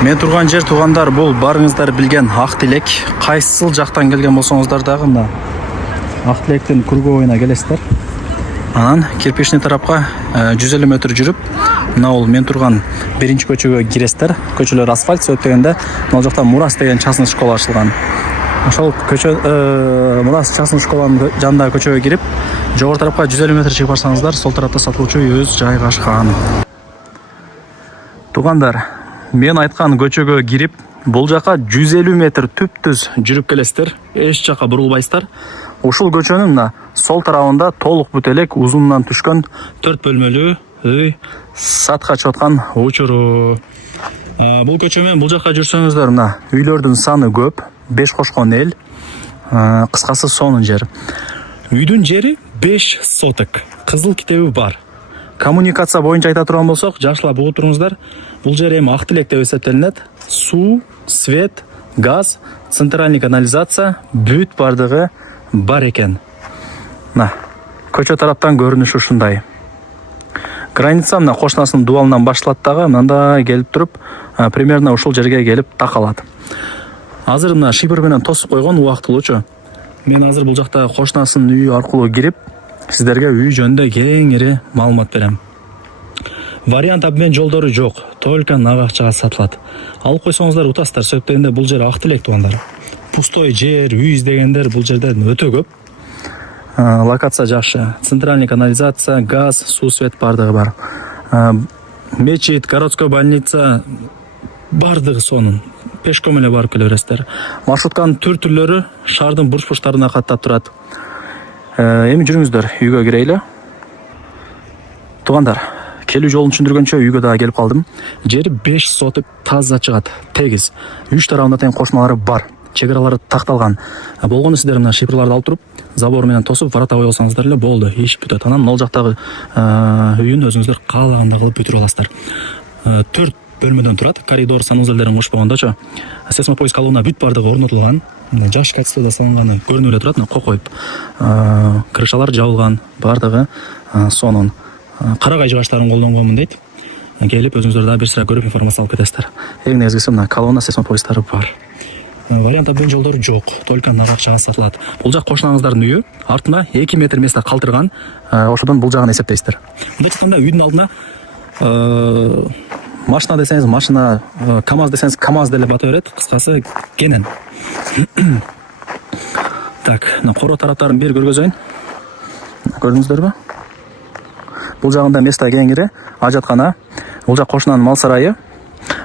Мен турган жер тугандар бул барыңыздар билген Ак Тилек. Кайсыл жактан келген болсоңуздар дагы мына Ак Тилектин круговойуна келесиздер. Анан кирпичный тарапка 150 метр жүрүп, мына бул мен турган биринчи көчөгө киресиздер. Көчөлөр асфальт сөйт дегенде, мына жакта Мурас деген частный школа ачылган. Ошол көчө Мурас частный школанын жанындагы көчөгө кирип, жогору тарапка 150 метр чыгып барсаңыздар, сол тарапта сатылуучу үйүбүз жайгашкан. Тугандар, мен айткан көчөгө кирип, бул жака 150 метр түп-түз жүрүп келесиздер. Эч жака бурулбайсыздар. Ушул көчөнүн мына сол тарабында толук бүт элек узунунан түшкөн 4 бөлмөлүү үй сатка чыгып аткан учуру. Бул көчө менен бул жака жүрсөңүздөр, мына үйлөрдүн саны көп, 5 кошкон эл. Кыскасы сонун жер. Үйдүн жери 5 соток. Кызыл китеби бар. Коммуникация боюнча айта турган болсок, жакшылап угуп туруңуздар. Бул жер эми Ак Тилек деп эсептелинет. Суу, свет, газ, центральный канализация бүт бардыгы бар экен. Мына көчө тараптан көрүнүшү ушундай. Граница мына кошунасынын дубалынан башталат дагы, мында келип туруп, примерно ушул жерге келип такалат. Азыр мына шипер менен тосуп койгон убактылуучу. Мен азыр бул жакта кошунасынын үйү аркылуу кирип, сиздерге үй жөнүндө кеңири маалымат берем. Вариант обмен жолдору жок, только нак акчага сатылат. Алып койсоңуздар утасыздар, сөйт дегенде бул жер Ак Тилек тугандар. Пустой жер, үй издегендер бул жерден өтө көп. Локация жакшы. Центральный канализация, газ, суу, свет бардыгы бар. Мечит, городской больница бардыгы сонун. Пешком эле барып келе бересиздер. Маршрутканын түрлөрү шаардын бурч-бурчтарына каттап турат. Эми жүрүңүздөр, үйгө кирели. Тугандар, келүү жолун түшүндүргөнчө үйгө дагы келип калдым. Жер 5 соток таза чыгат, тегиз. 3 тарабында тең кошмалары бар. Чек-аралары такталган. Болгону сиздер мына шиперларды алып туруп, забор менен тосуп, врата кое алсаңыздар эле болду, иш бүтөт. Анан могул жактагы үйүн өзүңүздөр каалагандай кылып бүтүрүп аласыздар. 4 бөлмөдөн турат, коридор, санузелдерин кошпогондочо. Сейсмопоиск алууна бүт бардыгы орнотулган. Жаш качествода салынганы көрүнүп эле турат, кокоюп. Крышалар жабылган, бардыгы сонун. Карагай жыгачтарын колдонгонмун дейт. Келип өзүңүздөр дагы бир сыра көрүп информация алып кетесиздер. Эң негизгиси мына колонна сейсмопоисктары бар. Вариант обмен жолдору жок, только нак акчага сатылат. Бул жак кошунаңыздардын үйү, артына 2 метр место калтырган, ошодон бул жагын эсептейсиздер. Мындай айтканда үйдүн алдына машина десеңиз машина, КамАЗ десеңиз КамАЗ деле бата берет, кыскасы кенен. Так, короо тараптарын бир көргөзөйүн. Көрдүңүздөрбү? Бул жагында место кеңири, ажаткана. Бул жак кошунанын мал сарайы.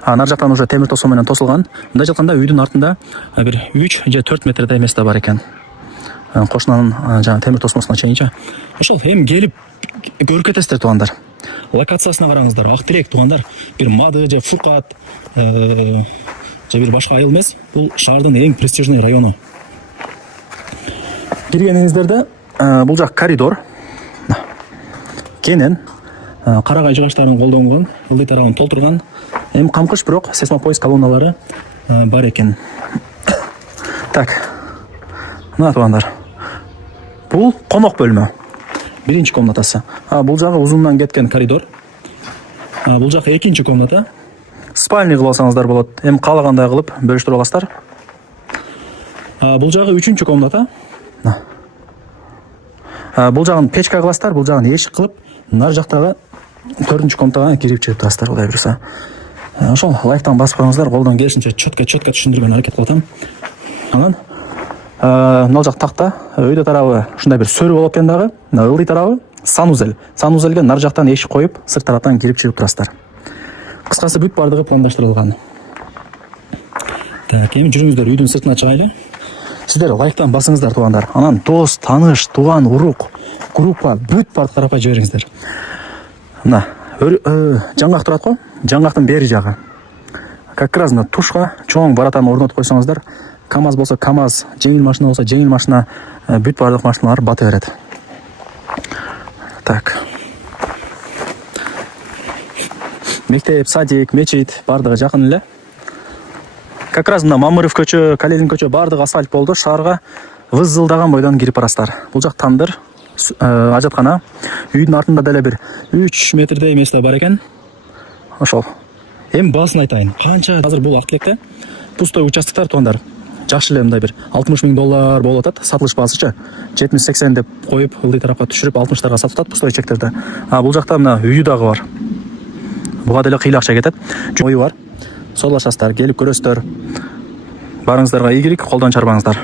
Нар жактан уже темир тосоо менен тосулган. Мындай айтканда үйдүн артында бир 3 же 4 метрдей место бар экен. Кошунанын жана темир тосмосуна чейинчи. Ошол эми келип көрүп кетесиздер тугандар. Локациясына караңыздар. Ак Тилек тугандар. Бир Мады же Фуркат же бир башка айыл эмес. Бул шаардын эң престижный району. Киргениңиздерде бул жак коридор. Кенен карагай жыгачтарын колдонгон, ылдый тарабын толтурган. Эми камкыш бирок сейсмопоиск колонналары бар экен. Так. Мына тугандар. Бул конок бөлмө. Биринчи комнатасы. Бул жагы узундан кеткен коридор. Бул жак экинчи комната. Спальня кылып алсаңыздар болот. Эми каалагандай кылып бөлүштүрүп аласыздар. Бул жагы үчүнчү комната. Бул жагын печка кыласыздар, бул жагын эшик кылып, нар жактагы 4-чү комнатага кирип чыгып турасыздар, кудай буйруса. Ошол лайктан басып коюңуздар, колдон келишинче чөткө түшүндүргөн аракет кылып атам. Анан мына жак такта, өйдө тарабы ушундай бир сөрү болуп экен дагы. Ылдый тарабы санузел. Санузелге нар жактан эшик коюп, сырт тараптан кирип чыгып турасыздар. Кыскасы бүт бардыгы пландаштырылган. Так, эми жүрүңүздөр, үйдүн сыртына чыгайлы. Сиздер лайктан басыңыздар тугандар. Анан дос, таныш, туган, урук, группа бүт барды карап жибериңиздер. Мына жаңгак турат го, жаңгактын бери жагы. Как раз мына тушка чоң баратаны орнотуп койсоңуздар, КамАЗ болсо КамАЗ, жеңил машина болсо жеңил машина, бүт бардык машиналар бата берет. Так. Мектеп, садик, мечит бардыгы жакын эле. Как раз мына Мамыров көчө, Калелин көчө бардыгы асфальт болду. Шаарга вызылдаган бойдон кирип барасыздар. Бул жак тандыр, ажаткана. Үйдүн артында деле бир 3 метрдей место бар экен. Ошол Эми баасын айтайын. Канча азыр бул Актилекте пустой участоктор тугандар. Жакшы эле мындай бир 60 000 доллар болуп атат. Сатылыш баасычы 70-80 деп коюп, ылдый тарапка түшүрүп 60-тарга сатып атат пустой чектерди. Бул жакта мына үйү дагы бар. Буга деле кыйла акча кетет. Ою бар. Сорлашасыздар, келип көрөсүздөр. Барыңыздарга ийгилик, колдон чарбаңыздар.